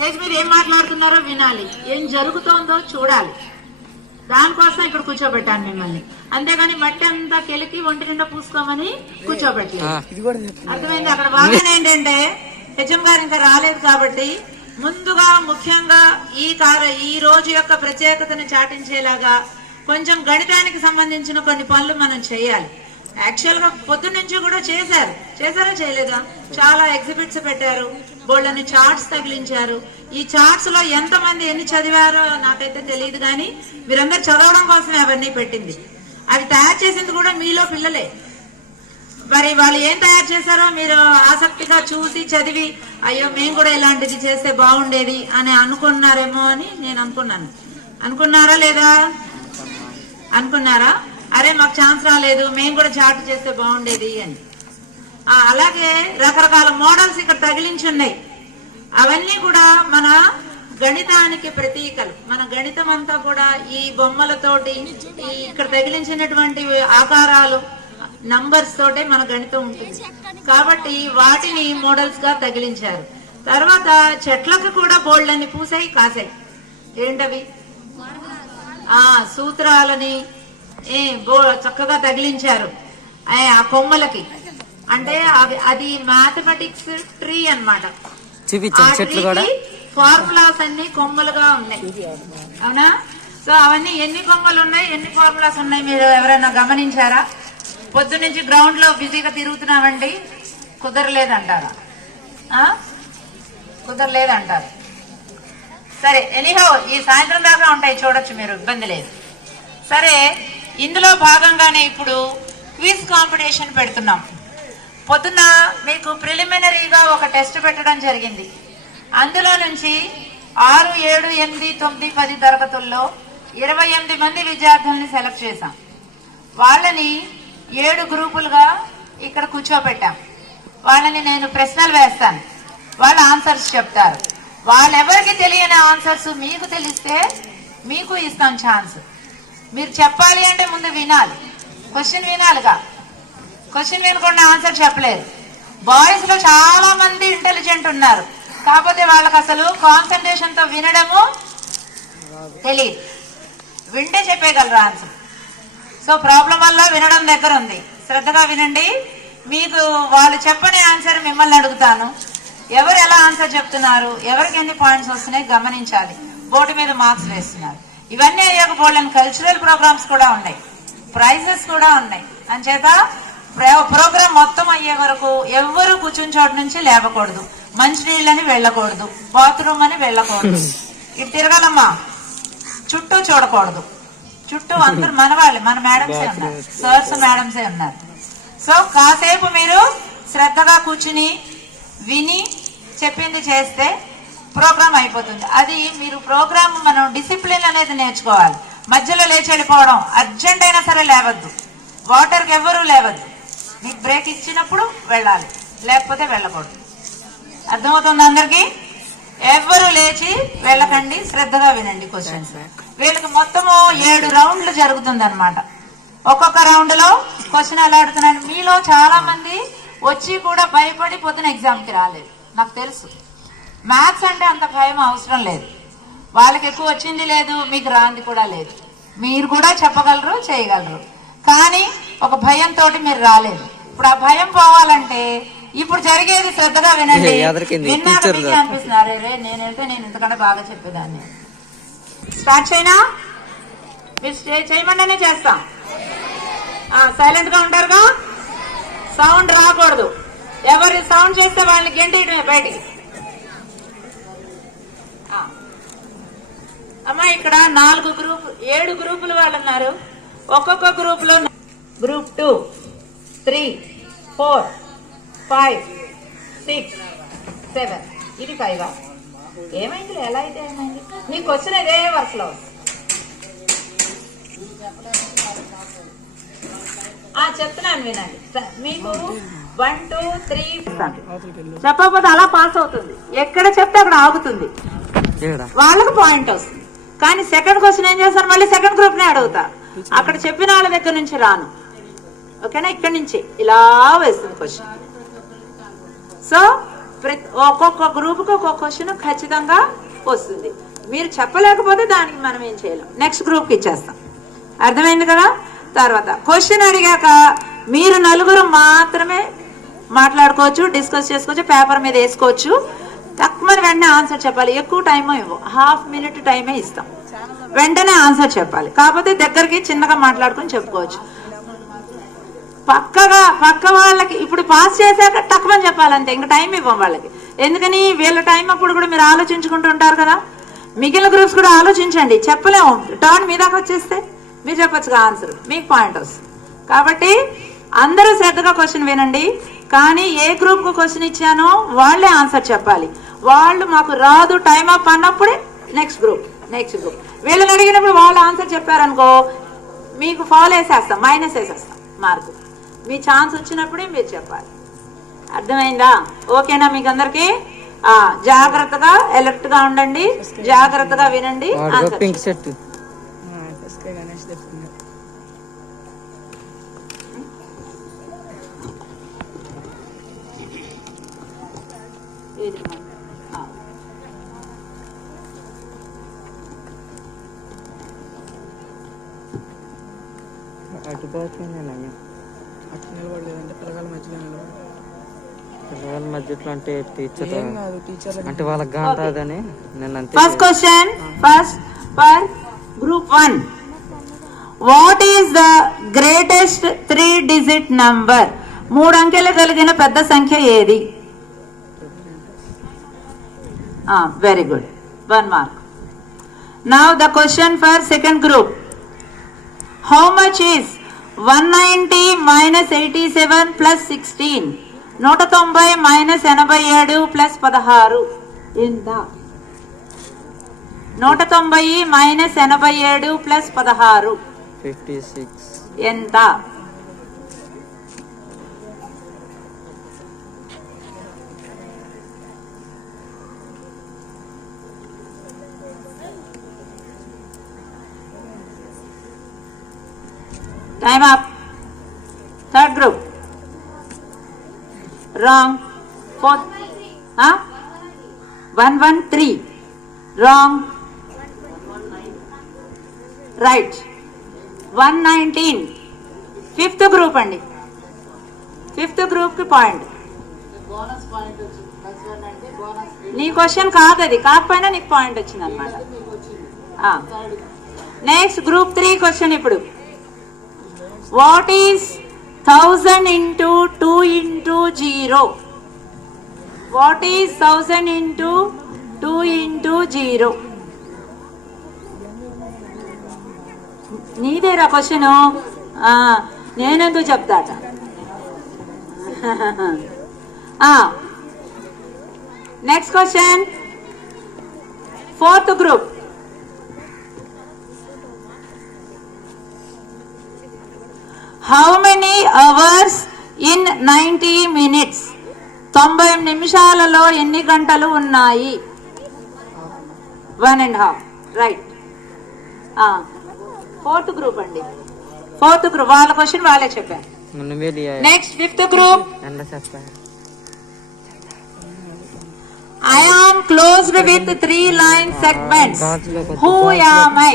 స్టేజ్ మీద ఏం మాట్లాడుతున్నారో వినాలి, ఏం జరుగుతోందో చూడాలి. దానికోసం ఇక్కడ కూర్చోబెట్టాను మిమ్మల్ని. అంతేగాని మట్టి అంతా కెలికి ఒంటి నిండా పూసుకోమని కూర్చోబెట్టలేదు. అర్థమైంది? అక్కడ భాగం ఏంటంటే హెచ్ఎం గారు ఇంకా రాలేదు కాబట్టి ముందుగా ముఖ్యంగా ఈ రోజు యొక్క ప్రత్యేకతను చాటించేలాగా కొంచెం గణితానికి సంబంధించిన కొన్ని పనులు మనం చేయాలి. యాక్చువల్ గా పొద్దున్న నుంచి కూడా చేశారా చేయలేదా? చాలా ఎగ్జిబిట్స్ పెట్టారు, బోళ్ళని చార్ట్స్ తగిలించారు. ఈ చార్ట్స్ లో ఎంతమంది ఎన్ని చదివారో నాకైతే తెలియదు, కానీ మీరందరూ చదవడం కోసమే అవన్నీ పెట్టింది. అది తయారు చేసింది కూడా మీలో పిల్లలే. మరి వాళ్ళు ఏం తయారు చేశారో మీరు ఆసక్తిగా చూసి చదివి అయ్యో మేము కూడా ఇలాంటిది చేస్తే బాగుండేది అని అనుకున్నారేమో అని నేను అనుకున్నాను. అనుకున్నారా లేదా? అనుకున్నారా? అరే మాకు ఛాన్స్ రాలేదు, మేము కూడా చార్ట్ చేస్తే బాగుండేది అని. అలాగే రకరకాల మోడల్స్ ఇక్కడ తగిలించి ఉన్నాయి. అవన్నీ కూడా మన గణితానికి ప్రతీకలు. మన గణితం అంతా కూడా ఈ బొమ్మలతోటి, ఈ ఇక్కడ తగిలించినటువంటి ఆకారాలు, నంబర్స్ తోటే మన గణితం ఉంటుంది. కాబట్టి వాటిని మోడల్స్ గా తగిలించారు. తర్వాత చెట్లకు కూడా బోల్డ్ని పూసాయి కాసాయి. ఏంటవి? సూత్రాలని చక్కగా తగిలించారు ఆ కొమ్మలకి. అంటే అది మ్యాథమెటిక్స్ ట్రీ అన్నమాట. ఫార్ములాస్ అన్ని కొమ్మలుగా ఉన్నాయి, అవునా? సో అవన్నీ ఎన్ని కొమ్మలు ఉన్నాయి, ఎన్ని ఫార్ములాస్ ఉన్నాయి మీరు ఎవరైనా గమనించారా? పొద్దు నుంచి గ్రౌండ్ లో బిజీగా తిరుగుతున్నామండి, కుదరలేదంటారా? కుదరలేదంటారు. సరే, ఎనీహౌ ఈ సాయంత్రం దాకా ఉంటాయి, చూడొచ్చు మీరు, ఇబ్బంది లేదు. సరే, ఇందులో భాగంగానే ఇప్పుడు క్విజ్ కాంపిటీషన్ పెడుతున్నాం. పొద్దున్న మీకు ప్రిలిమినరీగా ఒక టెస్ట్ పెట్టడం జరిగింది. అందులో నుంచి 6, 7, 8, 9, 10 తరగతుల్లో 28 మంది విద్యార్థుల్ని సెలెక్ట్ చేశాం. వాళ్ళని 7 గ్రూపులుగా ఇక్కడ కూర్చోబెట్టాం. వాళ్ళని నేను ప్రశ్నలు వేస్తాను, వాళ్ళు ఆన్సర్స్ చెప్తారు. వాళ్ళెవరికి తెలియని ఆన్సర్స్ మీకు తెలిస్తే మీకు ఇస్తాం ఛాన్స్. మీరు చెప్పాలి అంటే ముందు వినాలి, క్వశ్చన్ వినాలిగా. క్వశ్చన్ వినకుండా ఆన్సర్ చెప్పలేరు. బాయ్స్ లో చాలా మంది ఇంటెలిజెంట్ ఉన్నారు, కాకపోతే వాళ్ళకి అసలు కాన్సన్ట్రేషన్ తో వినడము తెలియదు. వింటే చెప్పేయగలరు ఆన్సర్. సో ప్రాబ్లం వల్ల వినడం దగ్గర ఉంది. శ్రద్ధగా వినండి. మీకు వాళ్ళు చెప్పని ఆన్సర్ మిమ్మల్ని అడుగుతాను. ఎవరు ఎలా ఆన్సర్ చెప్తున్నారు, ఎవరికి ఎన్ని పాయింట్స్ వస్తున్నాయి గమనించాలి. బోర్డు మీద మార్క్స్ వేస్తున్నారు. ఇవన్నీ అయ్యాక బోర్డు కల్చరల్ ప్రోగ్రామ్స్ కూడా ఉన్నాయి, ప్రైజెస్ కూడా ఉన్నాయి. అంచేత ప్రోగ్రామ్ మొత్తం అయ్యే వరకు ఎవ్వరు కూర్చుని చోటు నుంచి లేవకూడదు, మంచినీళ్ళని వెళ్ళకూడదు, బాత్రూమ్ అని వెళ్ళకూడదు. ఇటు తిరగాలమ్మా, చుట్టూ చూడకూడదు. చుట్టూ అందరు మన వాళ్ళే, మన మేడమ్సే ఉన్నారు, సర్స్ మేడమ్సే ఉన్నారు. సో కాసేపు మీరు శ్రద్ధగా కూర్చుని విని చెప్పింది చేస్తే ప్రోగ్రామ్ అయిపోతుంది. అది మీరు ప్రోగ్రామ్ మనం డిసిప్లిన్ అనేది నేర్చుకోవాలి. మధ్యలో లేచి వెళ్ళిపోవడం, అర్జెంట్ అయినా సరే లేవద్దు, వాటర్కి ఎవరు లేవద్దు. మీకు బ్రేక్ ఇచ్చినప్పుడు వెళ్ళాలి, లేకపోతే వెళ్ళకూడదు. అర్థమవుతుంది అందరికి? ఎవరు లేచి వెళ్ళకండి, శ్రద్ధగా వినండి క్వశ్చన్స్. వీళ్ళకి మొత్తము 7 రౌండ్లు జరుగుతుంది అనమాట. ఒక్కొక్క రౌండ్ లో క్వశ్చన్ ఎలా అడుగుతున్నాను. మీలో చాలా మంది వచ్చి కూడా భయపడి పొద్దున ఎగ్జామ్ కి రాలేదు, నాకు తెలుసు. మ్యాథ్స్ అంటే అంత భయం అవసరం లేదు. వాళ్ళకి ఎక్కువ వచ్చింది లేదు, మీకు రాంది కూడా లేదు. మీరు కూడా చెప్పగలరు, చేయగలరు. కానీ ఒక భయంతో మీరు రాలేదు. ఇప్పుడు ఆ భయం పోవాలంటే ఇప్పుడు జరిగేది శ్రద్ధగా వినండి. విన్నాక మీకు అనిపిస్తుంది, అరే రే నేను వెళ్తే నేను ఇంతకంటే బాగా చెప్పేదాన్ని. స్టార్ట్ చేయనా? మీరు చేయమంటేనే చేస్తాం. సైలెంట్ గా ఉంటారుగా, సౌండ్ రాకూడదు. ఎవరు సౌండ్ చేస్తే వాళ్ళని గెంటేయడమే బయటికి. అమ్మా ఇక్కడ 7 గ్రూపులు వాళ్ళు ఉన్నారు. ఒక్కొక్క గ్రూప్ లో గ్రూప్ 2, 3, 4, 5, 6, 7. ఇది 5. ఏమైంది? ఎలా అయితే ఏమైంది? నీకు క్వశ్చన్ ఇదే వరుసలో చెప్తున్నాను వినండి. మీకు 1, 2, 3 చెప్పకపోతే అలా పాస్ అవుతుంది. ఎక్కడ చెప్తే అక్కడ ఆగుతుంది, వాళ్ళకు పాయింట్ వస్తుంది. కానీ సెకండ్ క్వశ్చన్ ఏం చేస్తారు, మళ్ళీ సెకండ్ గ్రూప్ నే అడుగుతా. అక్కడ చెప్పిన వాళ్ళ దగ్గర నుంచి రాను, ఓకేనా? ఇక్కడ నుంచి ఇలా వేస్తుంది క్వశ్చన్. సో ఒక్కొక్క గ్రూప్కి ఒక్కొక్క క్వశ్చన్ ఖచ్చితంగా వస్తుంది. మీరు చెప్పలేకపోతే దానికి మనం ఏం చేయలేం, నెక్స్ట్ గ్రూప్కి ఇచ్చేస్తాం. అర్థమైంది కదా? తర్వాత క్వశ్చన్ అడిగాక మీరు నలుగురు మాత్రమే మాట్లాడుకోవచ్చు, డిస్కస్ చేసుకోవచ్చు, పేపర్ మీద వేసుకోవచ్చు. తక్కువ వెంటనే ఆన్సర్ చెప్పాలి. ఎక్కువ టైం ఇవ్వం, హాఫ్ మినిట్ టైమే ఇస్తాం. వెంటనే ఆన్సర్ చెప్పాలి. కాకపోతే దగ్గరికి చిన్నగా మాట్లాడుకొని చెప్పుకోవచ్చు. పక్క వాళ్ళకి ఇప్పుడు పాస్ చేశాక తక్కువ చెప్పాలంతే, ఇంకా టైం ఇవ్వం వాళ్ళకి. ఎందుకని వీళ్ళ టైం అప్పుడు కూడా మీరు ఆలోచించుకుంటూ ఉంటారు కదా. మిగిలిన గ్రూప్స్ కూడా ఆలోచించండి. చెప్పలేము, టర్న్ మీద వచ్చేస్తే మీరు చెప్పచ్చుగా ఆన్సర్, మీకు పాయింట్ వస్తుంది. కాబట్టి అందరూ శ్రద్ధగా క్వశ్చన్ వినండి. కానీ ఏ గ్రూప్ కు క్వశ్చన్ ఇచ్చానో వాళ్ళే ఆన్సర్ చెప్పాలి. వాళ్ళు మాకు రాదు టైం అప్ అన్నప్పుడే నెక్స్ట్ గ్రూప్. వీళ్ళని అడిగినప్పుడు వాళ్ళు ఆన్సర్ చెప్పారనుకో మీకు ఫాలో వేసేస్తాం, మైనస్ వేసేస్తాం మార్కు. మీ ఛాన్స్ వచ్చినప్పుడే మీరు చెప్పాలి. అర్థమైందా? ఓకేనా మీకు అందరికి? జాగ్రత్తగా అలర్ట్ గా ఉండండి, జాగ్రత్తగా వినండి. పిల్లల మధ్యలో అంటే టీచర్ అంటే వాళ్ళకి కాదని నేను అంతే. First question for group 1. What is the greatest 3 digit number? 3 అంకెలు కలిగిన పెద్ద సంఖ్య ఏది? Very good, 1 mark. Now the question for second group. How much is 190 minus 87 plus 16? 190 minus 87 plus 16 ఎంత? 190 minus 87 plus 16 56 ఎంత? Time up. Third group. Wrong. Fourth. 113. Wrong. Right. 119. Fifth group andi. Fifth group ki point. నీ క్వశ్చన్ కాదు అది, కాకపోయినా నీకు పాయింట్ వచ్చింది అనమాట. నెక్స్ట్ గ్రూప్ 3 క్వశ్చన్ ఇప్పుడు. What is 1000 into 2 into 0? What is 1000 into 2 into 0? నీదేరా క్వశ్చన్, నేనెందుకు చెప్తాట. Next question, fourth group. How many hours in 90 minutes? 90 నిమిషాలలో ఎన్ని గంటలు ఉన్నాయి? 1.5. రైట్. ఫోర్త్ గ్రూప్ అండి. ఫోర్త్ గ్రూప్ వాళ్ళ క్వశ్చన్ వాళ్ళే చెప్పారు. Next fifth group. I am closed with 3 line segments. Who am I?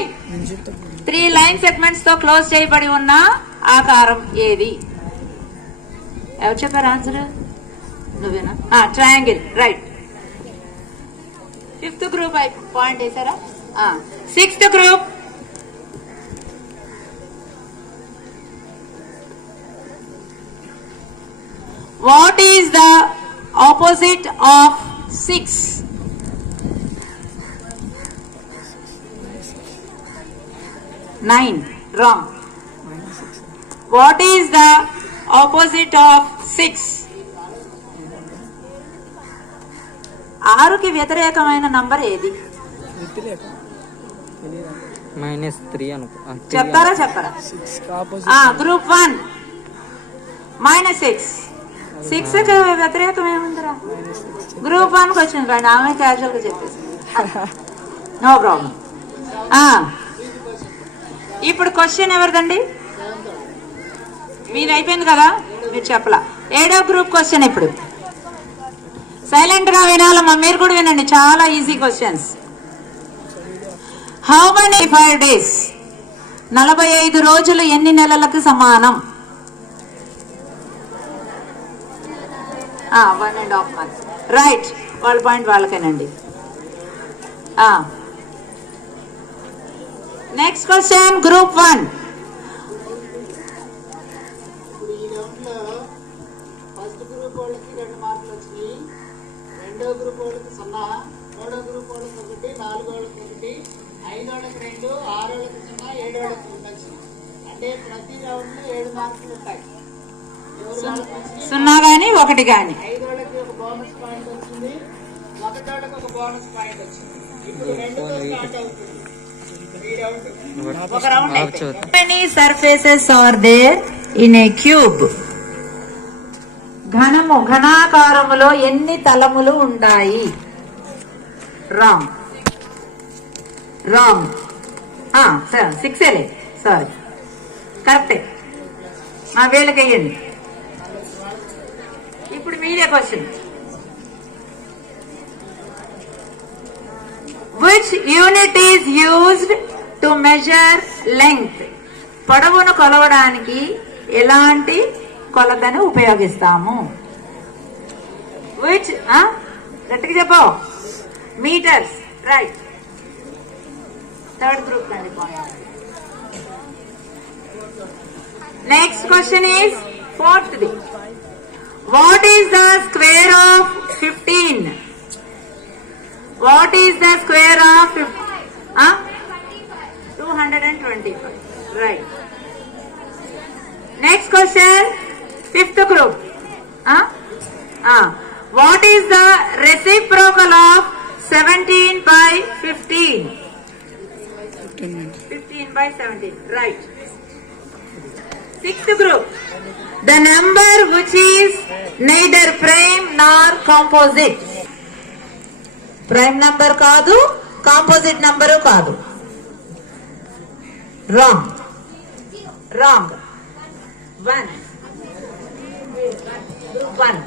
3 line segments తో క్లోజ్ చేయబడి ఉన్న ఆకారం ఏది? ఎవరు చెప్పారు ఆన్సర్? నువ్వేనా? Triangle. Right. Fifth group point వేసారా? Sixth group. What is the opposite of 6? 9. Wrong. What is the opposite of 6? 6కి వ్యతిరేకమైన నంబర్ ఏది? -3 అనుకో. చెప్తారా చెప్పరా? గ్రూప్ 1 -6. 6కి వ్యతిరేకం ఏముందిరా? గ్రూప్ 1కి వచ్చింది రండి, ఆమె క్యాజువల్ గా చెప్పేసింది. No problem. ఇప్పుడు క్వశ్చన్ ఎవరిదండి? మీది అయిపోయింది కదా, మీరు చెప్పలా. 7వ గ్రూప్ క్వశ్చన్ ఇప్పుడు. సైలెంట్ గా వినాలమ్మా, మీరు కూడా వినండి, చాలా easy questions. How many 5 days? 45 రోజులు ఎన్ని నెలలకు సమానం? 1.5 months. రైట్, వాళ్ళ పాయింట్ వాళ్ళకేనండి. Next question, group 1. First group వాళ్ళకి 2 మార్కులు వచ్చినాయి, రెండో గ్రూప్ వాళ్ళకి 0, మూడో గ్రూప్ వాళ్ళకి 1, నాలుగో వాళ్ళకి 1, 5 వాళ్ళకి 2, 6 వాళ్ళకి 0, 7 వాళ్ళకి 1 వచ్చినాయి. అంటే ప్రతి రౌండ్ లో 7 మార్కులు ఉంటాయి. ఎవరు వాళ్ళకి వచ్చినాయి? 0 కానీ 1 కానీ. 5 వాళ్ళకి ఒక బోనస్ పాయింట్ వచ్చింది, 1 వాళ్ళకి ఒక బోనస్ పాయింట్ వచ్చింది. ఇప్పుడు 2తో స్టార్ట్ అవుతుంది ఈ రౌండ్. ఒక round. Many surfaces are there in a cube? ఘనాకారములో ఎన్ని తలములు ఉంటాయి? రాంగ్. 6 సారీ, కరెక్టే. వీళ్ళకి వేయండి. ఇప్పుడు మీరే question. Which unit is used to measure length? పొడవును కొలవడానికి ఎలాంటి కొలతను ఉపయోగిస్తాము? విచ్, గట్టిగా చెప్పు. మీటర్స్. రైట్. థర్డ్ గ్రూప్ అండి. Next question is 4th. What is the square of 15? What is the square of 225? Right. Next question, 5th group. What is the reciprocal of 17/15? 15/17. Right. 6th group. The number which is neither prime nor composite. Prime number కాదు, composite number కాదు. Wrong. 1.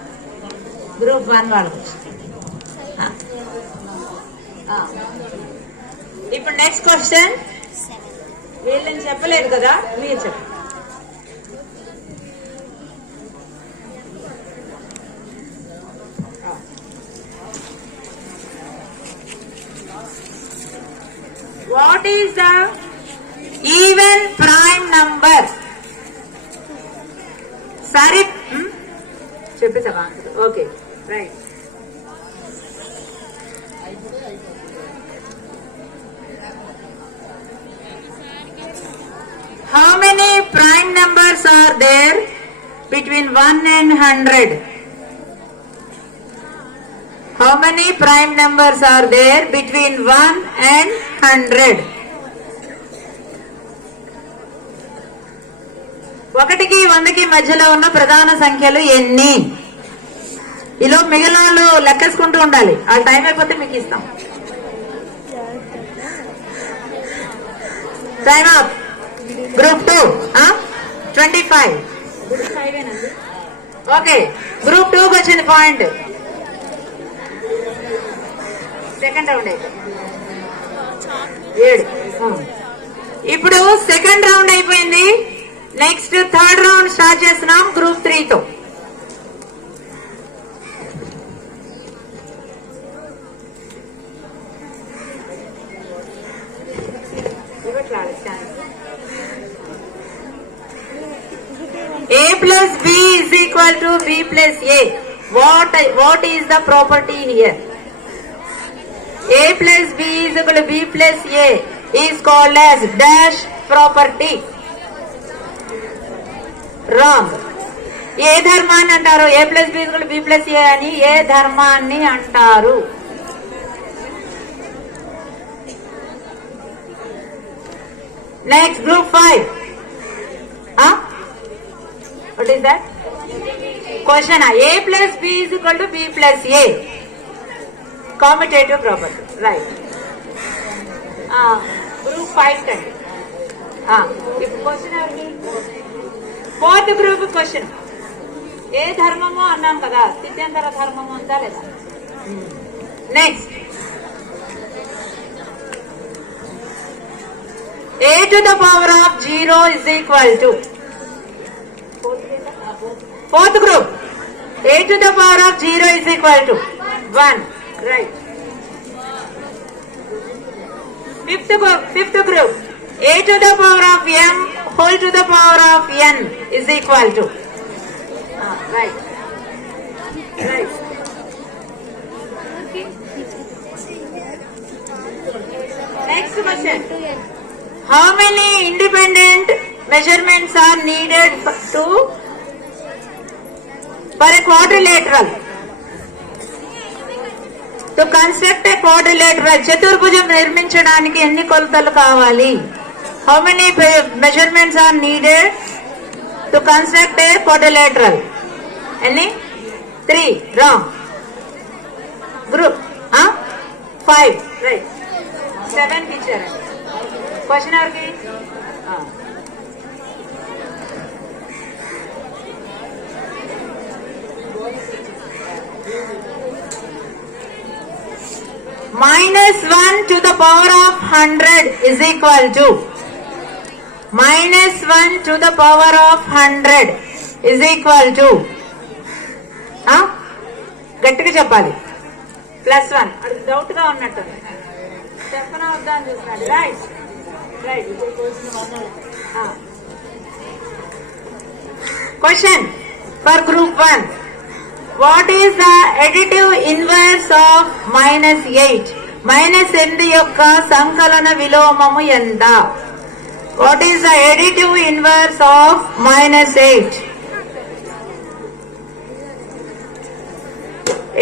Group 1 వాళ్ళకి. ఇప్పుడు next question. వీళ్ళని చెప్పలేదు కదా, మీరు చెప్పండి. What is the even prime number? సరే చెప్పేసావా? Okay, right. How many prime numbers are there between 1 and 100? How many prime numbers are there between 1 and 100? 1కి 100కి మధ్యలో ఉన్న ప్రధాన సంఖ్యలు ఎన్ని? ఈలో మిగిలిన వాళ్ళు లెక్కేసుకుంటూ ఉండాలి. ఆ టైం అయిపోతే మీకు ఇస్తాం. Time up. Group 2 25. Okay, group 2కి వచ్చింది పాయింట్. సెకండ్ రౌండ్ అయితే 7. ఇప్పుడు సెకండ్ రౌండ్ అయిపోయింది. నెక్స్ట్ థర్డ్ రౌండ్ స్టార్ట్ చేస్తున్నాం గ్రూప్ 3తో. A plus B is equal to B plus A. What is the property here? A plus B is equal to B plus A is called as dash property. Wrong. ఏ ధర్మాన్ని అంటారు? A plus B is equal to B plus A అని ఏ ధర్మాన్ని అంటారు? Next, group 5. What is that? Question A plus B is equal to B plus A. Commutative property. Right. Group 5 కండి. ఇప్పుడు క్వశ్చన్ ఎవరికి? 4th group question. ఏ ధర్మము అన్నాం కదా, స్థిత్యంతర ధర్మము ఉందా లేదా? Next a to the power of 0 is equal to fourth group. A to the power of 0 is equal to 1. Right. Fifth group. A to the power of m whole to the power of n is equal to. Right. Right. Next question. How many independent measurements are needed for a quadrilateral? To construct a quadrilateral, చతుర్భుజం నిర్మించడానికి ఎన్ని కొలతలు కావాలి? How many measurements are needed to construct a quadrilateral? Any? 3. Wrong. Group. 5. Right. 7 picture. Question ఎవరికి? -1 to the power of 100 is equal to -1 to the power of 100 is equal to గట్టిగా చెప్పాలి. +1. అది డౌట్ గా ఉన్నట్టు చెప్పనా వద్దా అని చూస్తున్నాడు. Right right. Question for group 1. What is the additive inverse of -8? -8 యొక్క సంకలన విలోమము ఎంత? What is the additive inverse of -8?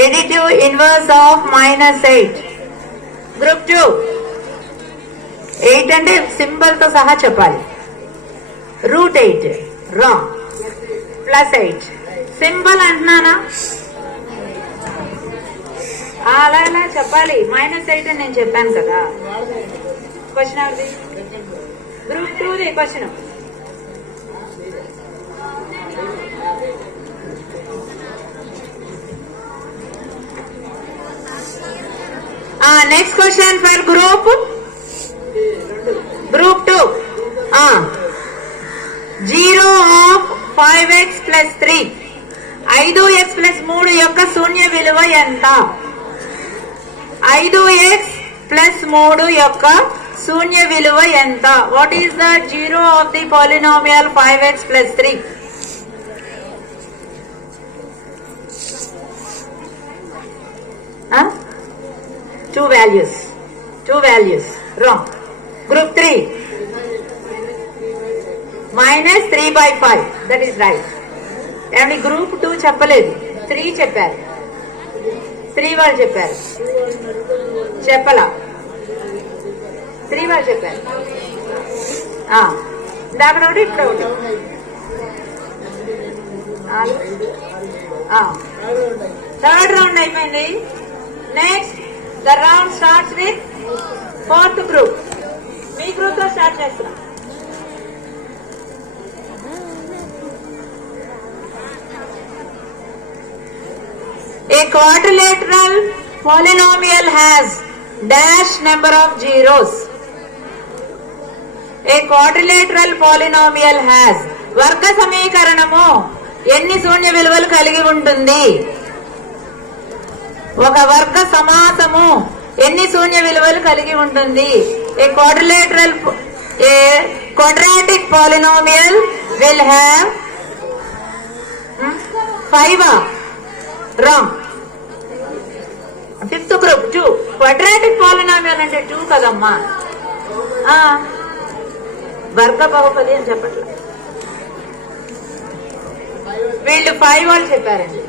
Additive inverse of -8. Group 2. 8 అంటే సింబల్ తో సహా చెప్పాలి. √8. రాంగ్. +8. సింబల్ అంటున్నానా? అలా ఇలా చెప్పాలి. -8 అని నేను చెప్పాను కదా. క్వశ్చన్ ఎవరిది? గ్రూప్ 2ది question. Next question for group 2. 0 of 5x plus 3. 5x plus 3 యొక్క శూన్య విలువ ఎంత? 5x plus 3 యొక్క శూన్య విలువ ఎంత? What is the 0 of the polynomial 5x plus 3? Two values. Wrong. Group 3. -3/5. That is right. And group 2 చెప్పలేదు. 3 చెప్పారు. 3 వాళ్ళు చెప్పారు. చెప్పలా. 3 వాళ్ళు చెప్పారు. ఇందాక ఒకటి ఇప్పుడు ఒకటి. థర్డ్ రౌండ్ అయిపోయింది. Next the round starts with fourth group. మీ గ్రూప్ తో స్టార్ట్ చేస్తున్నాం. A quadrilateral polynomial has dash number of zeros. A quadrilateral polynomial has వర్గ సమీకరణము ఎన్ని శూన్య విలువలు కలిగి ఉంటుంది? ఒక వర్గ సమాసము ఎన్ని శూన్య విలువలు కలిగి ఉంటుంది? A quadratic polynomial will have 5. Wrong. Fifth group 2. Quadratic polynomial అంటే 2 కదమ్మా. వర్గ బహుపది అని చెప్పట్లే. వీళ్ళు 5 వాళ్ళు చెప్పారండి.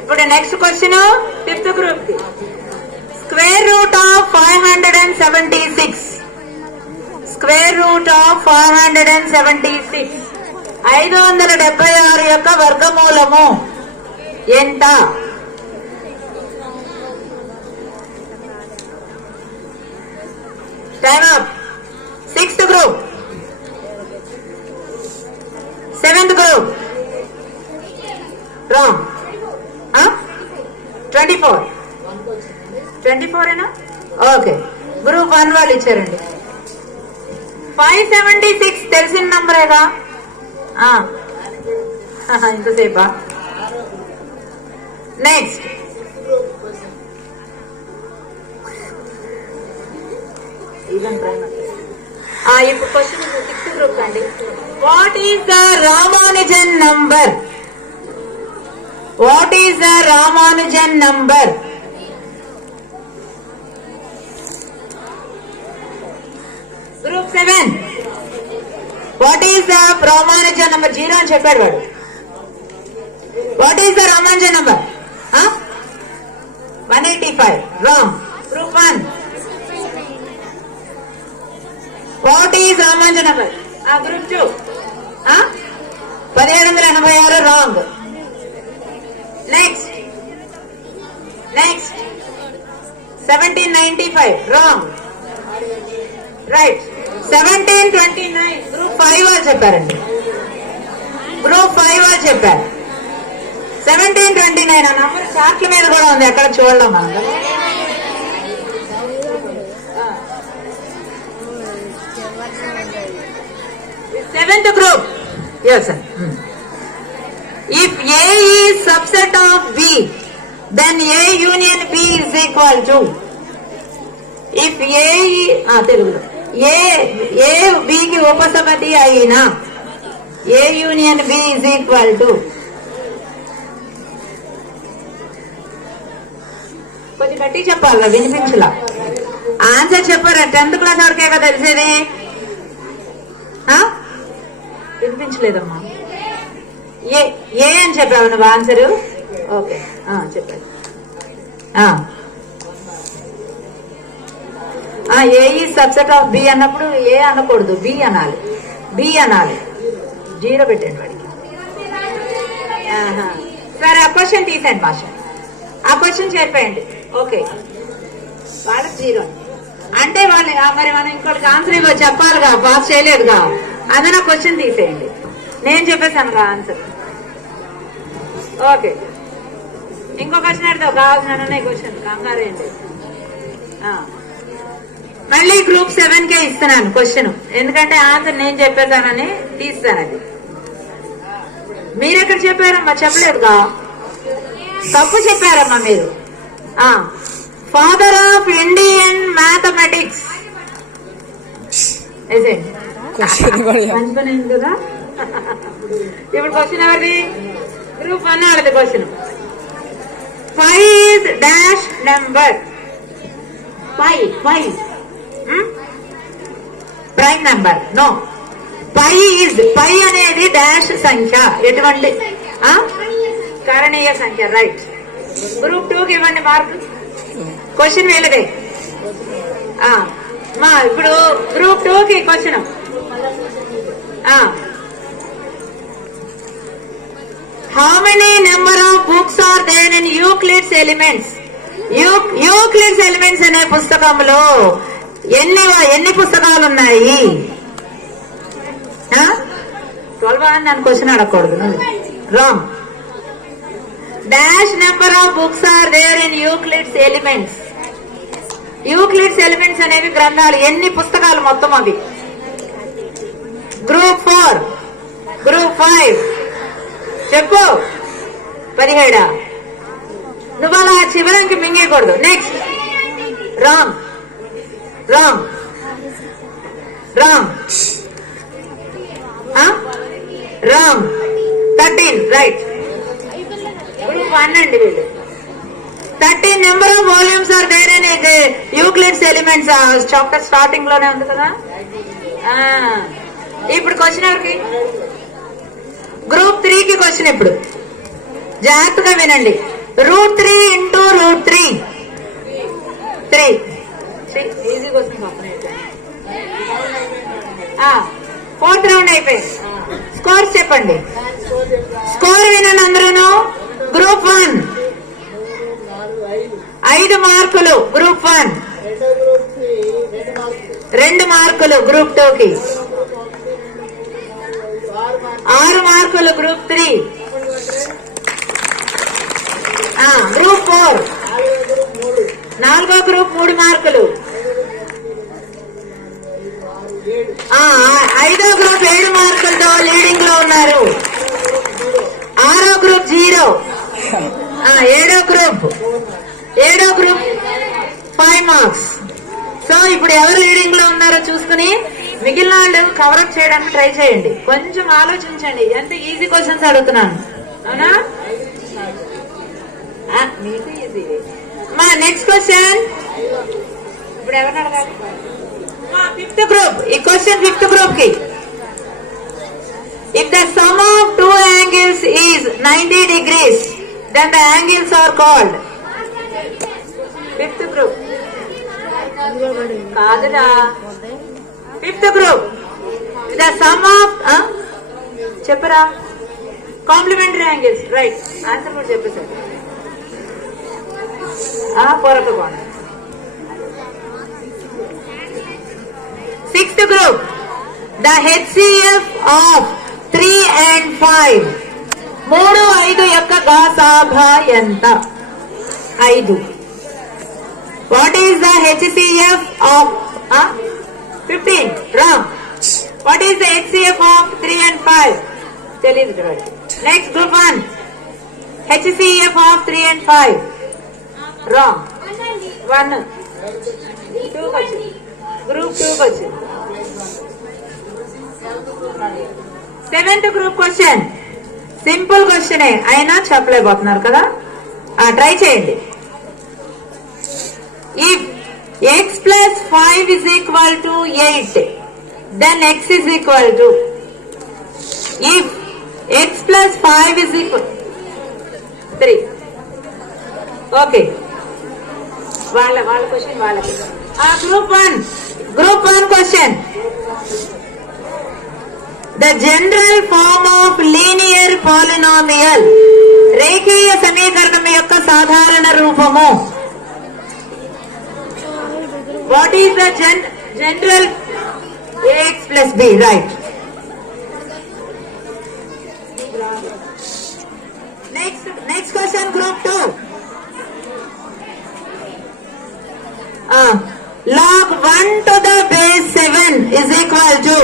ఇప్పుడు నెక్స్ట్ క్వశ్చన్ 5th గ్రూప్ కి. Square root of 576. Square root of 576. 576 యొక్క వర్గమూలము ఎంత? Time up. 6th group. 7th group. 24. 24 okay. Group 1 వాళ్ళు ఇచ్చారండి. 576 తెలిసిన నంబరేగా. ఇంతసేపా? నెక్స్ట్ ఇప్పుడు క్వశ్చన్ 6th గ్రూప్ అండి. What is the Ramanujan number? What is the Ramanujan number? Group 7 what is the Ramanujan నంబర్? 0 అని చెప్పాడు వాడు. వాట్ ఈస్ ద రామానుజన్ నంబర్? 185 wrong. Group 1 what is Ramanujan number? Group 2 1786 wrong. Next 1795 wrong. Right. 1729 గ్రూప్ 5 వాళ్ళు చెప్పారండి. గ్రూప్ 5 వాళ్ళు చెప్పారు. 1729 ఆ నంబర్ చార్ట్ల మీద కూడా ఉంది, ఎక్కడ చూడడం మనం. 7th group. Yes, sir. If A is subset of B, then A union B is equal to. If A telugulo A B ki upasapati ayina A union B is equal to. కొంచెం గట్టి చెప్పాలి, వినిపించలా. ఆన్సర్ చెప్పారా? 10th class వరకే కదా తెలిసేది. వినిపించలేదమ్మా. ఏ అని చెప్పావు నువ్వు ఆన్సరు? ఓకే చెప్పాను. ఏ ఈ సబ్సెట్ ఆఫ్ బి అన్నప్పుడు ఏ అనకూడదు, బి అనాలి. బి అనాలి. 0 పెట్టండి వాడికి. సరే, ఆ క్వశ్చన్ తీసేయండి భాష. ఆ క్వశ్చన్ చేరిపోయండి. ఓకే, వాళ్ళకి 0 అంటే వాళ్ళు మరి మనం ఇంకోటికి ఆన్సర్ ఇవ్వ చెప్పాలిగా, పాస్ చేయలేదుగా. అదే నా క్వశ్చన్ తీసేయండి. నేను చెప్పేసానుగా ఆన్సర్. ఓకే, ఇంకో క్వశ్చన్ అడితే కావాల్సిన క్వశ్చన్ కంగారేంటి. మళ్ళీ గ్రూప్ 7కే ఇస్తున్నాను క్వశ్చన్, ఎందుకంటే ఆన్సర్ నేను చెప్పేసానని తీస్తాను. అది మీరెక్కడ చెప్పారమ్మా? చెప్పలేదుగా, తప్పు చెప్పారమ్మా మీరు. ఫాదర్ ఆఫ్ ఇండియన్ మ్యాథమెటిక్స్ కదా. ఇప్పుడు క్వశ్చన్ ఎవరిది? గ్రూప్ 1 వాళ్ళది question. 5 is dash number. 5 prime number. No, pi అనేది డాష్ సంఖ్య. ఎటువంటి కారణీయ సంఖ్య. రైట్. గ్రూప్ 2కి ఇవ్వండి మార్క్. క్వశ్చన్ వీళ్ళదే. ఇప్పుడు గ్రూప్ 2కి question. How many number of books are there in Euclid's elements? Euclid's elements అనే పుస్తకంలో ఎన్ని పుస్తకాలు ఉన్నాయి? 12 అని నన్ను క్వశ్చన్ అడగకూడదు. Wrong. Dash number of books are there in Euclid's elements. Euclid's elements అనేవి గ్రంథాలు. ఎన్ని పుస్తకాలు మొత్తం అవి? గ్రూప్ 4, గ్రూప్ 5 చెప్పు. 17. నువ్వు అలా చివరికి మింగేయకూడదు. నెక్స్ట్. రాంగ్. 13. రైట్. గ్రూప్ 1 అండి వీళ్ళు. 13 number of volumes are there in Euclid's elements. Chapter starting లోనే ఉంది కదా. ఇప్పుడు క్వశ్చన్ ఎవరికి? గ్రూప్ 3కి క్వశ్చన్. ఇప్పుడు జాగ్రత్తగా వినండి. √3 into √3. 3 ఈజీ క్వశ్చన్. 4th రౌండ్ అయిపోయింది. స్కోర్స్ చెప్పండి. స్కోర్ వినండి అందరూను. గ్రూప్ 1 5 మార్కులు. గ్రూప్ 1 2 మార్కులు. గ్రూప్ 2కి 6 మార్కులు. గ్రూప్ 3 గ్రూప్ గ్రూప్ 4. నాలుగో గ్రూప్ 3 మార్కులు. ఐదో గ్రూప్ 7 మార్కులతో లీడింగ్ లో ఉన్నారు. ఆరో గ్రూప్ 0. ఏడో గ్రూప్ 5 మార్క్స్. సో ఇప్పుడు ఎవరు లీడింగ్ లో ఉన్నారో చూసుకుని మిగిలిన వాళ్ళు కవరప్ చేయడానికి ట్రై చేయండి. కొంచెం ఆలోచించండి. ఎంత ఈజీ క్వశ్చన్స్ అడుగుతున్నాను, అవునా? మీకు ఈజీ. మా నెక్స్ట్ క్వశ్చన్ ఇప్పుడు ఎవరిని అడగాలి? మా 5th గ్రూప్. ఈ క్వశ్చన్ 5th గ్రూప్ కి. If the sum of two angles is 90 degrees, then the angles are called. 5th group. కాదురా, 5th group. The sum of చెప్పరా? Complementary angles. రైట్, ఆన్సర్ కూడా చెప్పేసారు. పొరకు బాగుంది. 6th group. The HCF of 3 and 5. 3, 5 యొక్క గాసాభా ఎంత? 5. What is the HCF of 15? Wrong. What is the HCF of 3 and 5? తెలియదు. Next, group 1. HCF of 3 and 5. Wrong. 1. 2 వచ్చింది. Group 2 వచ్చింది. 7th group question. Simple question అయినా చెప్పలేకపోతున్నారు కదా, ట్రై చేయండి. If x plus 5 is equal to 8, then x is equal to. If x plus 5 is equal 3. Okay. వాళ్ళ క్వశ్చన్ వాళ్ళకి. Group 1 question. The general form of linear polynomial. రేఖీయ సమీకరణం యొక్క సాధారణ రూపము. What is the general? Ax plus b, right. Next question, group 2. Log 1 to the base 7 is equal to.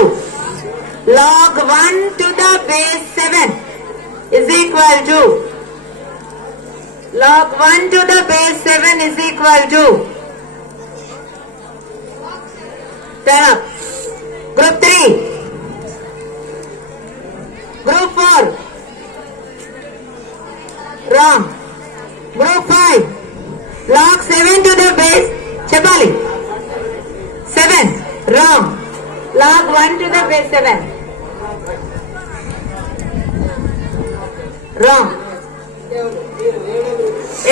Log 1 to the base 7 is equal to. Log 1 to the base 7 is equal to. Turn up. Group 3. Group 4. Wrong. Group 5. Log 7 to the base. Chapali. 7. Wrong. Log 1 to the base 7. Wrong.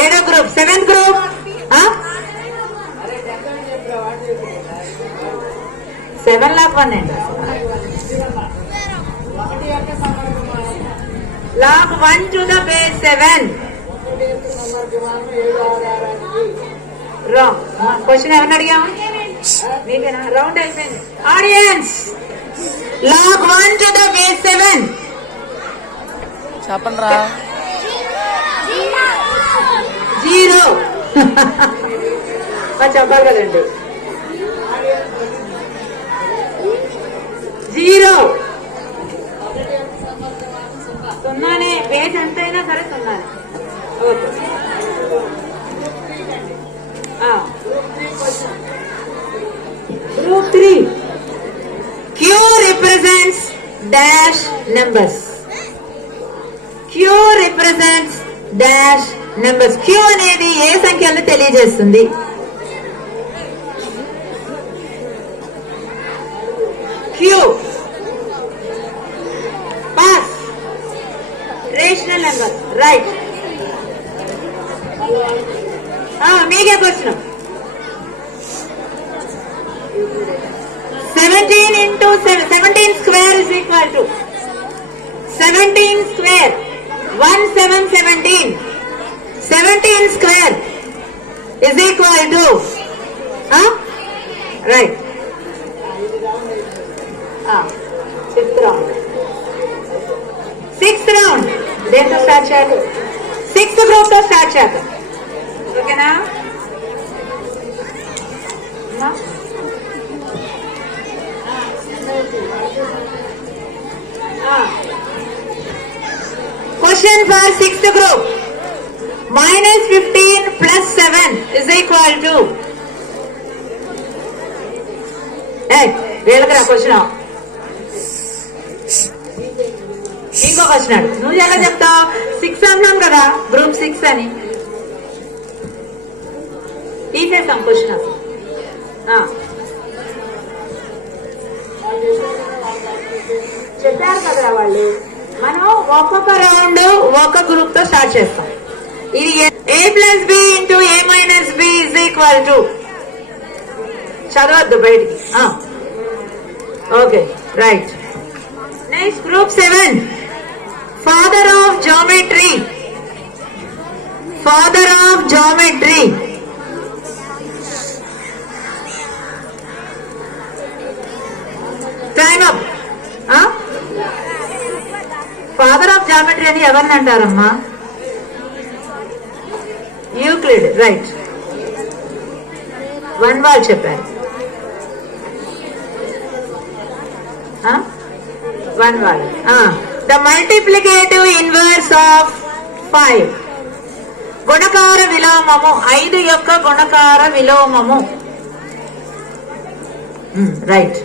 8th group. 7th group. Huh? 7 log 1 and log 1 to the base 7. Wrong. Question ఎవరిని అడిగాము? మీకేనా? రౌండ్ అయిపోయింది. Audience, log 1 to the base 7. చెప్పండి రా. 0. చెప్పాలి కదండి. 0. సున్నానే. పేజ్ ఎంతైనా సరే సున్నానే. Okay. Group 3. Q represents dash numbers. Q represents dash numbers. Q అనేది ఏ సంఖ్యలను తెలియజేస్తుంది? Q. Pass. Rational numbers. Right. మీకే క్వశ్చన్. 17 into 17 square is equal to 17 square 1717. 17 square is equal to right. 6th round. 6th round. దేంతో స్టార్ట్ చేయాలి? 6th group తో స్టార్ట్ చేద్దాం. ఓకేనా? Question for sixth group. -15 plus 7 is equal to. వీళ్ళకి రా క్వశ్చన్. ఇంకో క్వశ్చన్ నువ్వు ఎలా చెప్తావు? 6 అన్నాను కదా, గ్రూప్ 6 అని తీసేస్తాం క్వశ్చన్. చెప్పారు కదా వాళ్ళు. మనం ఒక్కొక్క రౌండ్ ఒక్క గ్రూప్ తో స్టార్ట్ చేస్తాం. ఇది A+B into A-B is equal to, చదవద్దు బయటికి. Okay right. Next group 7, father of geometry. Father of geometry time up. Father of geometry అని ఎవరిని అంటారమ్మా? యూక్లిడ్. రైట్, 1 వాళ్ళు చెప్పారు. 1 వాళ్ళు. The multiplicative inverse of 5. గుణకార విలోమము, 5 యొక్క గుణకార విలోమము. Right.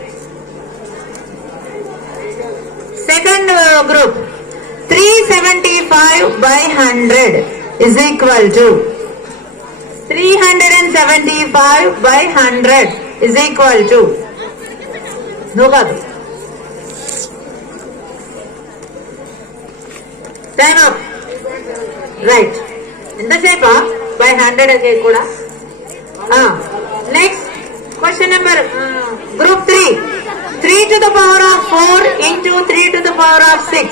Second group, 375/100 is equal to 375/100 is equal to, నువ్వు కాదు. Time up. రైట్, ఎంతసేపా? 100 అదే కూడా. Next question number group 3, 3 to the power of 4 into 3 to the power of 6.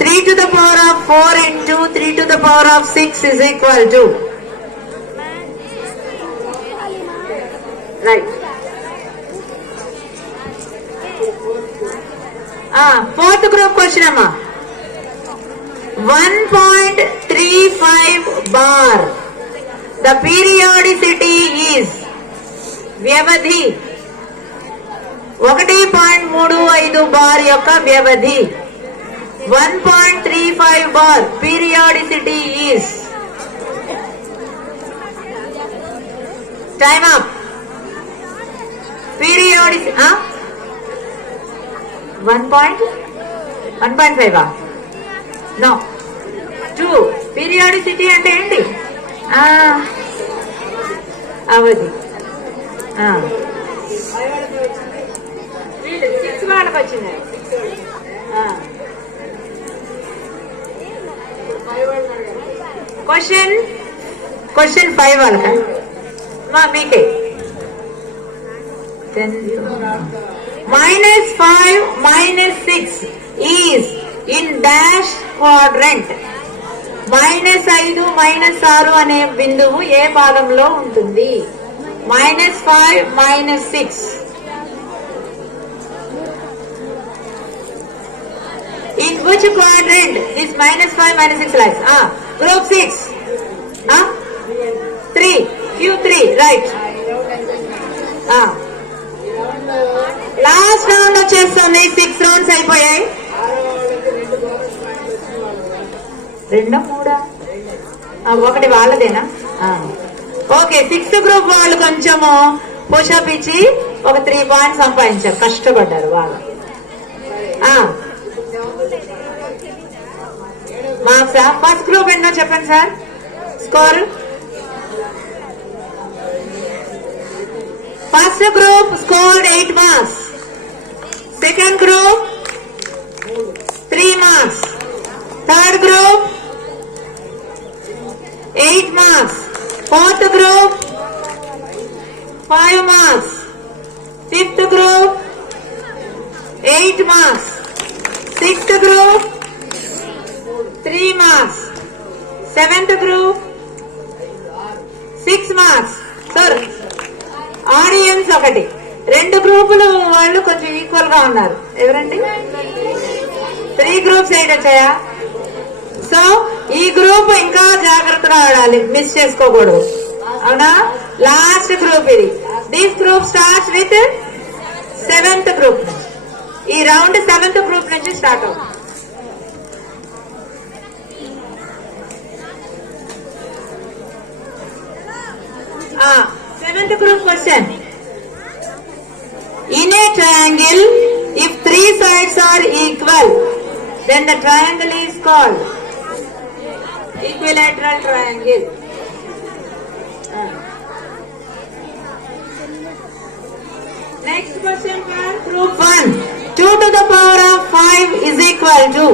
3 to the power of 4 into 3 to the power of 6 is equal to. Right. Fourth group question amma. 1.35 bar. The periodicity is వ్యవధి. 1.35 బార్ యొక్క వ్యవధి. 1.35 bar. Periodicity is. Time up. Periodicity. 1.5 No. 2. Periodicity అంటే ఏంటి? అవధి. 6 వాళ్ళకి వచ్చింది. క్వశ్చన్ 5 వాళ్ళక మీకే. -5 -6 is in dash quadrant. -5 -6 అనే బిందువు ఏ భాగంలో ఉంటుంది? -5 -6. In which quadrant this -5 -6 lies? Group 6. 3. Q3. Right. Last round వచ్చేస్తుంది. 6 రౌండ్స్ అయిపోయాయి. 2 3 ఒకటి వాళ్ళదేనా? ఓకే, 6th గ్రూప్ వాళ్ళు కొంచెము పుషప్ ఇచ్చి ఒక 3 పాయింట్స్ సంపాదించారు, కష్టపడ్డారు వాళ్ళు. మార్క్సా? ఫస్ట్ గ్రూప్ ఎన్నో చెప్పండి sir score. First group scored 8 marks. Second group 3 marks. Third group 8 marks. Fourth group 5 marks. Fifth group 8 marks. Sixth group 3 marks. Seventh group 6 marks. Sir audience ఒకటి. 2 గ్రూపులు వాళ్ళు కొంచెం ఈక్వల్ గా ఉన్నారు. ఎవరండి? 3 groups 8 వచ్చాయా? సో ఈ గ్రూప్ ఇంకా జాగ్రత్తగా ఆడాలి, మిస్ చేసుకోకూడదు. అవునా? లాస్ట్ గ్రూప్ ఇది. This group starts with 7th group. ఈ రౌండ్ 7th గ్రూప్ నుంచి స్టార్ట్ అవుతుంది. Seventh group question. In a triangle, if 3 sides are equal, then the triangle is called equilateral triangle. Next question for group 1. 2 to the power of 5 is equal to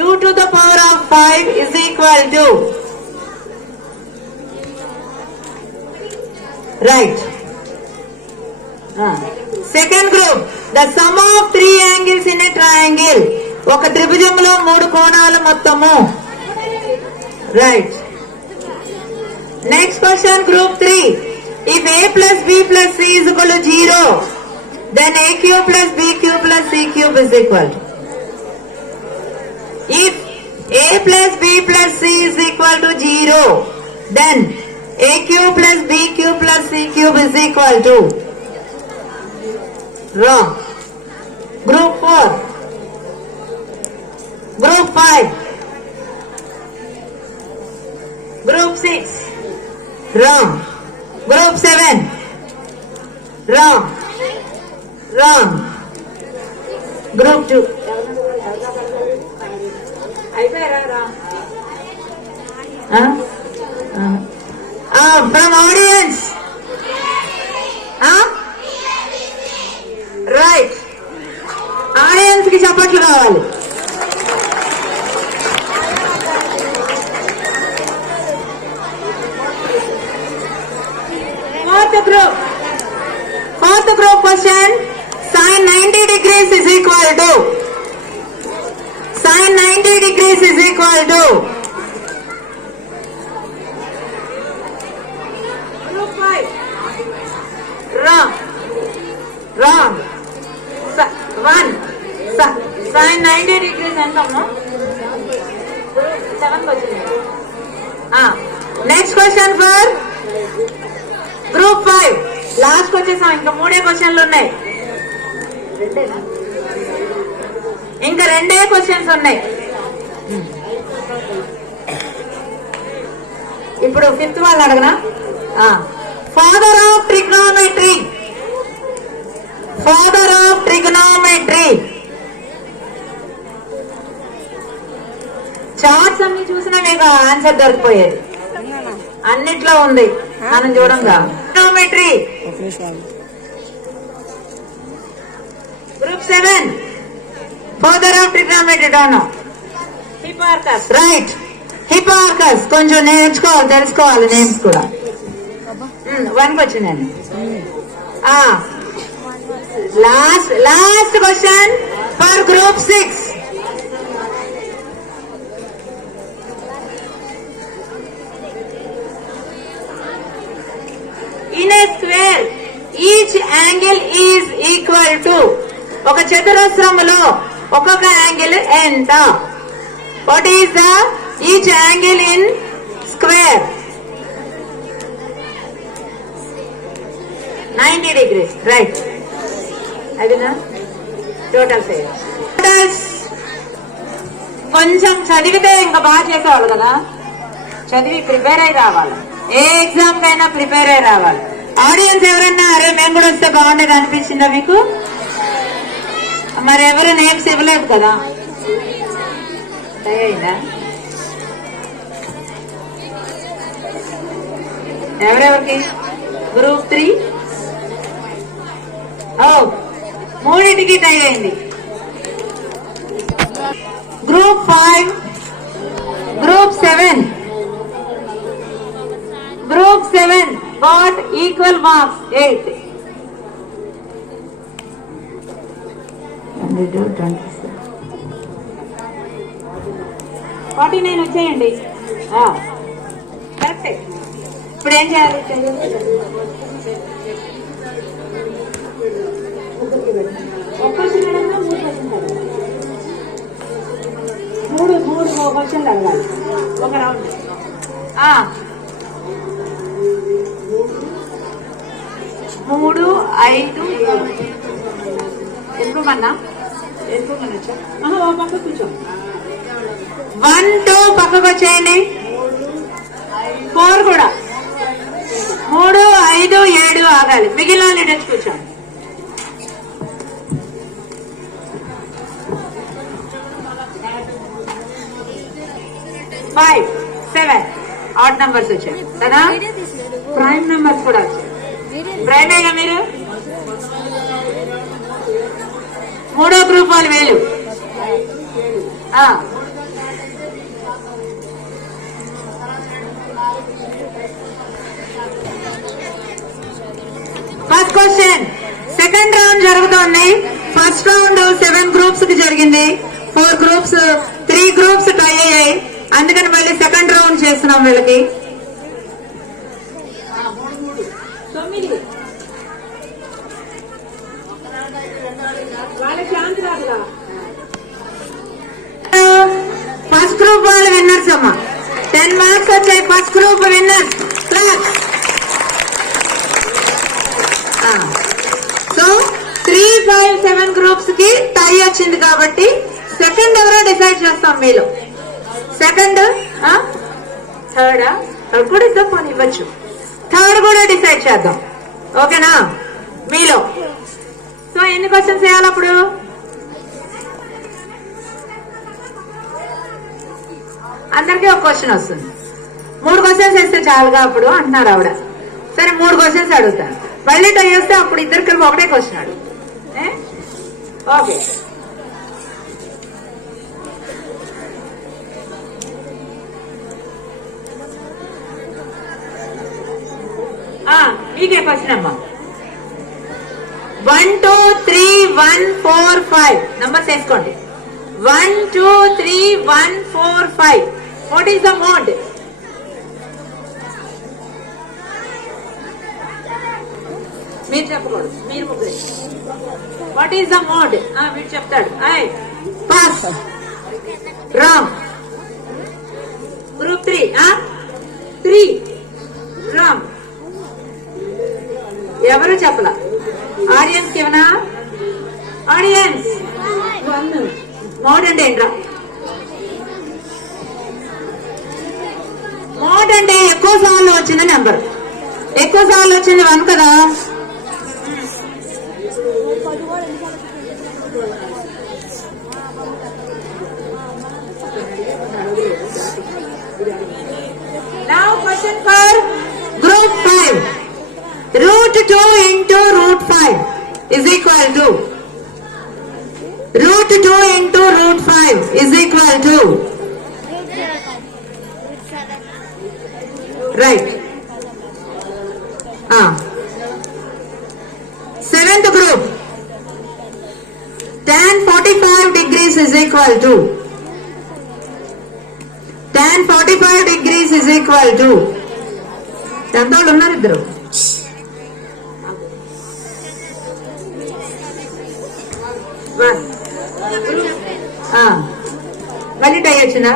2 to the power of 5 is equal to. Right. Second group. The sum of 3 angles in a triangle. ఒక త్రిభుజంలో 3 కోణాలు మొత్తము. Right. Next question, group 3. If a plus b plus c is equal to 0, then a cube plus b cube plus c cube is equal to. If a plus b plus c is equal to 0, then a cube plus b cube plus c cube is equal to. Wrong. Group 4. Group 5. Group 6. Wrong. Group 7. Wrong. Wrong. Group 2. From audience. Right. Audience ki చప్పట్లు కావాలి. Fourth group question. Sin 90 degrees is equal to. Sin 90 degrees is equal to. Group 5. Wrong. Wrong. 1. Sin 90 degrees ఎంతమ్మా? 7 వచ్చింది. Next question for group 5. లాస్ట్ వచ్చేసాం, ఇంకా 3 క్వశ్చన్లు ఉన్నాయి. ఇంకా 2 క్వశ్చన్స్ ఉన్నాయి. ఇప్పుడు 5th వాళ్ళు అడగనా? Father of trigonometry. Father of trigonometry. Charts అన్ని చూసినా మీకు ఆన్సర్ దొరికిపోయేది. అన్నిట్లో ఉంది, మనం చూడంగా. Trigonometry. Group 7. Father of trigonometry don't know. Hipparchus. Right. Hipparchus కొంచెం నేర్చుకోవాలి, తెలుసుకోవాలి నేమ్స్ కూడా. 1 వచ్చిందండి. Last question for group 6. In a square, each angle is equal to. ఒక చతురస్రములో ఒక్కొక్క యాంగిల్ ఎంత? What is the each angle in square? 90 degrees. Right. అదినా టోటల్ టోటల్స్. కొంచెం చదివితే ఇంకా బాగా చేసేవాళ్ళు కదా. చదివి ప్రిపేర్ అయి రావాలి. ఏ ఎగ్జామ్ కైనా ప్రిపేర్ అయి రావాలి. ఆడియన్స్ ఎవరన్నా అరే మేము కూడా వస్తే బాగుండేది అనిపించిందా మీకు? మరి ఎవరు నేమ్స్ ఇవ్వలేదు కదా. అయిందా? ఎవరెవరికి? గ్రూప్ 3 3టికి టై అయింది. గ్రూప్ 5, గ్రూప్ 7. Group 7 got equal marks 8. 49 వచ్చేయండి. కరెక్ట్. ఇప్పుడు ఏం చేయాలి? ఒక్క 3 3 క్వశ్చన్లు అడగాలి ఒక రౌండ్. 3, 5, 7 ఎందుకన్నా పక్క కూర్చో. 1, 2 పక్కకు వచ్చేయండి. 4 కూడా. 3, 5, 7 ఆగాలి. మిగిలిన లీడర్స్ కూర్చోండి. 5, 7 ఆడ్ నంబర్స్ వచ్చాయి కదా. ప్రైమ్ నంబర్స్ కూడా వచ్చాయి. ప్రైమ్ అయినా మీరు 3వ గ్రూప్ వాళ్ళు వేలు. First question. సెకండ్ రౌండ్ జరుగుతోంది. ఫస్ట్ రౌండ్ 7 గ్రూప్స్ కి జరిగింది. 4 గ్రూప్స్ 3 గ్రూప్స్ టై అయ్యాయి. అందుకని మళ్ళీ సెకండ్ రౌండ్ చేస్తున్నాం వీళ్ళకి. 9 ఫస్ట్ గ్రూప్ వాళ్ళు విన్నర్స్ అమ్మా. 10 మార్క్స్ వచ్చాయి. First group winners. సో 3, 5, 7 గ్రూప్స్ కి టై వచ్చింది కాబట్టి సెకండ్ ఎవరో డిసైడ్ చేస్తాం మీలో. సెకండ్ థర్డా థర్డ్ కూడా ఇద్దాం పోనీ ఇవ్వచ్చు. థర్డ్ కూడా డిసైడ్ చేద్దాం. ఓకేనా మీలో. సో ఎన్ని క్వశ్చన్స్ వేయాలి అప్పుడు? అందరికీ ఒక క్వశ్చన్ వస్తుంది. 3 క్వశ్చన్స్ వేస్తే చాలుగా అప్పుడు అంటున్నారు ఆవిడ. సరే 3 క్వశ్చన్స్ అడుగుతాను. మళ్ళీ టై వస్తే అప్పుడు ఇద్దరికి ఒకటే క్వశ్చన్ అడుగు. ఓకే మీకే క్వశ్చన్ అమ్మా. 1, 2, 3, 1, 4, 5 నంబర్స్ వేసుకోండి. 1, 2, 3, 1, 4, 5. What is the mode? మీరు చెప్పకూడదు, మీరు ముగ్గురు. What is the mode? వీడు చెప్తాడు. పాస్. రాంగ్. గ్రూప్ 3 రాంగ్. ఎవరు చెప్పలా? ఆడియన్స్ కి ఏమన్నా? ఆడియన్స్ మోడ్ అంటే ఏంట్రా? మోడ్ అంటే ఎక్కువ సార్లు వచ్చిన నెంబర్. ఎక్కువ సార్లు వచ్చింది 1 కదా. Now question for group 5. Root 2 into root 5 is equal to root 2 into root 5 is equal to right. 7th group. Tan 45 degrees is equal to tan 45 degrees is equal to ఎంత వాళ్ళు ఉన్నారు ఇద్దరు? మళ్ళీ టై వచ్చిందా?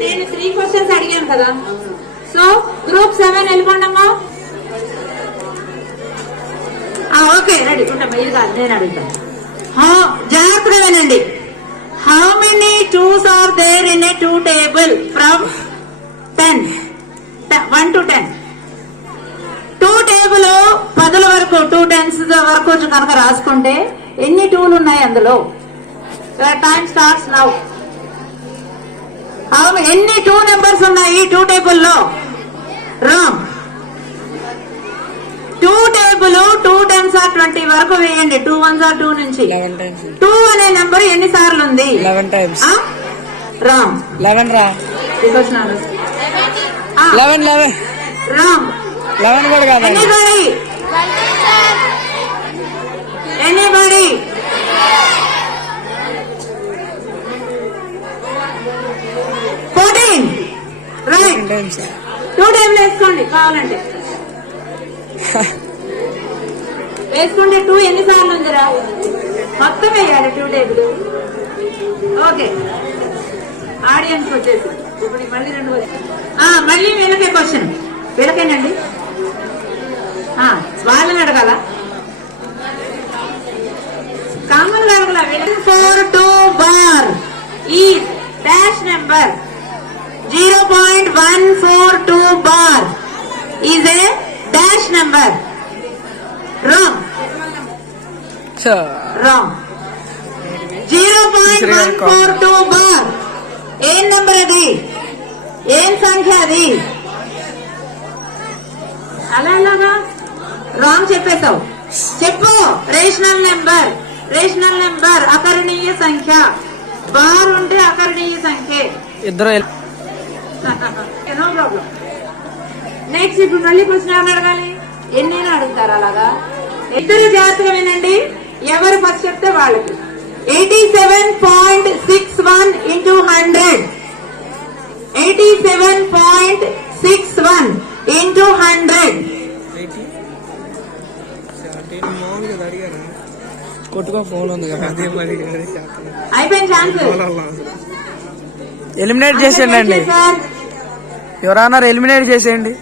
నేను 3 క్వశ్చన్స్ అడిగాను కదా. సో గ్రూప్ 7 వెళ్ళిపోండమ్మా. ఓకే రెడీ ఉంటామా? ఇది కాదు నేను అడుగుతాను. జాగ్రత్తగా వినండి. How many 2s are there in a 2 table from 10 1 to 10? 2 table 10 వరకు 2 10s వరకు కనుక రాసుకుంటే ఎన్ని 2లు ఉన్నాయి అందులో? Time starts now. ఎన్ని 2 నెంబర్స్ ఉన్నాయి 2 టేబుల్లో? రాంగ్. 2 టేబుల్ 2 10s ఆర్ 20 వరకు వేయండి. 2 1s ఆర్ 2 నుంచి 2 అనే నెంబర్ ఎన్ని సార్లు ఉంది? 11 times. రాంగ్. 11 రా. 11 రాంగ్. 11 కూడా కాదు. ఎనీబడి 14 రైట్. 2 టైమ్స్ వేసుకోండి కావాలంటే. వేసుకుంటే 2 ఎన్నిసార్లు ఉందిరా? మొత్తం వేయాలి 2 టేబుల్. ఓకే, ఆడియన్స్ వచ్చేసి ఇప్పుడు మళ్ళీ 2 మళ్ళీ వీళ్ళకే క్వశ్చన్. వీళ్ళకేనండి, వాళ్ళని అడగాల. కామన్ అడగల. 42 బార్ ఈ dash number 0.142 bar is a dash number. Wrong. Wrong. 0.142 bar ఏం నెంబర్ అది? ఏం సంఖ్య అది? అలాగా రాంగ్ చెప్పేశావు. చెప్పు. Rational number. రేషనల్ నెంబర్ అకరణీయ సంఖ్య. బార్ ఉంటే అకరణీయ సంఖ్య. ఇద్దరు నో ప్రాబ్లం. నెక్స్ట్ ఇప్పుడు మళ్ళీ క్వశ్చన్ ఎవరు అడగాలి? ఎన్నైనా అడుగుతారు అలాగా. ఇద్దరు జాగ్రత్తగా వినండి, ఎవరు ఫస్ట్ చెప్తే వాళ్ళకి. 87.61 into 100. 87.61 into 100. కొట్టుకో ఫోన్ ఉంది కదా. అయిపోయింది ఛాన్స్. ఎలిమినేట్ చేసేయండి. ఎవరన్నా ఎలిమినేట్ చేసేయండి.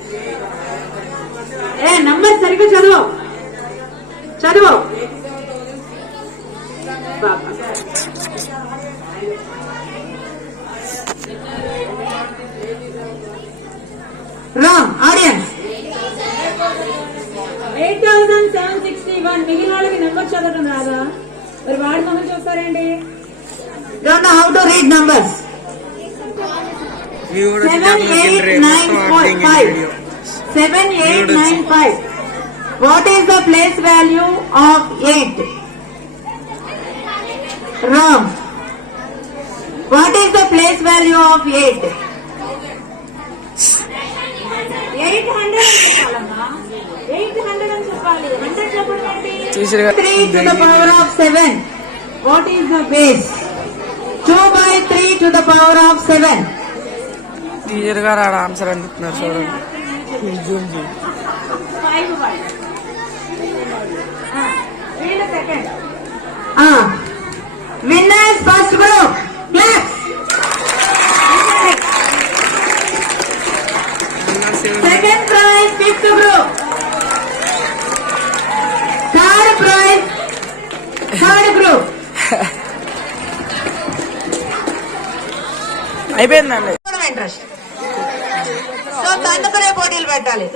నంబర్ సరిగ్గా చదువు. చదువు. రాంగ్. ఆడియన్స్ 8761. మిగిలిన వాళ్ళకి నెంబర్ చదవడం రాదా? మరి వాడి మొహం చూస్తారండి. Don't know how to read numbers. 7895. 7895. What is the place value of 8? Wrong. What is the place value of 8? 800 అని చెప్పాలమ్మా. 800 అని చెప్పాలి. 100 చెప్పండి. 3 to the power of 7. What is the base? 2/3 to the power of 7. టీచర్ గారు ఆడ ఆన్సర్ అంటున్నారు చూడండి. Winners first group. Clap. Second prize 5th group. Third prize 3rd group. అయిపోయిందండి. ఇంట్రెస్ట్. సో తన్నుకునే పోటీలు పెట్టాలి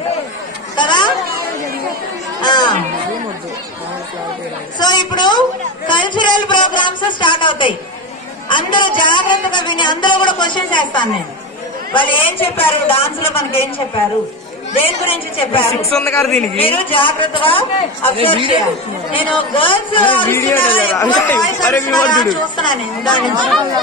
కదా. సో ఇప్పుడు కల్చరల్ ప్రోగ్రామ్స్ స్టార్ట్ అవుతాయి. అందరూ జాగ్రత్తగా విని అందరూ కూడా క్వశ్చన్స్ వేస్తాను నేను. వాళ్ళు ఏం చెప్పారు, డాన్స్ లో మనకి ఏం చెప్పారు, దేని గురించి చెప్పారు, మీరు జాగ్రత్తగా అబ్జర్వ్ చేయాలి. నేను గర్ల్స్ చూస్తున్నాను. దాని గర్ల్స్